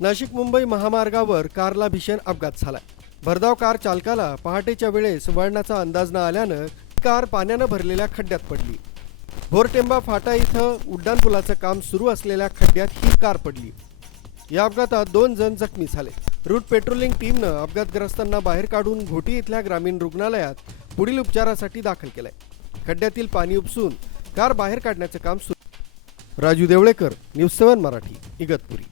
नाशिक मुंबई महामार्गावर कारला भीषण अपघात झालाय. भरधाव कार चालकाला पहाटेच्या वेळेस वळणाचा अंदाज न आल्यानं कार पाण्यानं भरलेल्या खड्ड्यात पडली. भोरटेंबा फाटा इथं उड्डाणपुलाचं काम सुरू असलेल्या खड्ड्यात ही कार पडली. या अपघातात दोन जण जखमी झाले. रूट पेट्रोलिंग टीमनं अपघातग्रस्तांना बाहेर काढून घोटी इथल्या ग्रामीण रुग्णालयात पुढील उपचारासाठी दाखल केलंय. खड्ड्यातील पाणी उपसून कार बाहेर काढण्याचं काम सुरू राजू देवळेकर न्यूज सेवन मराठी इगतपुरी.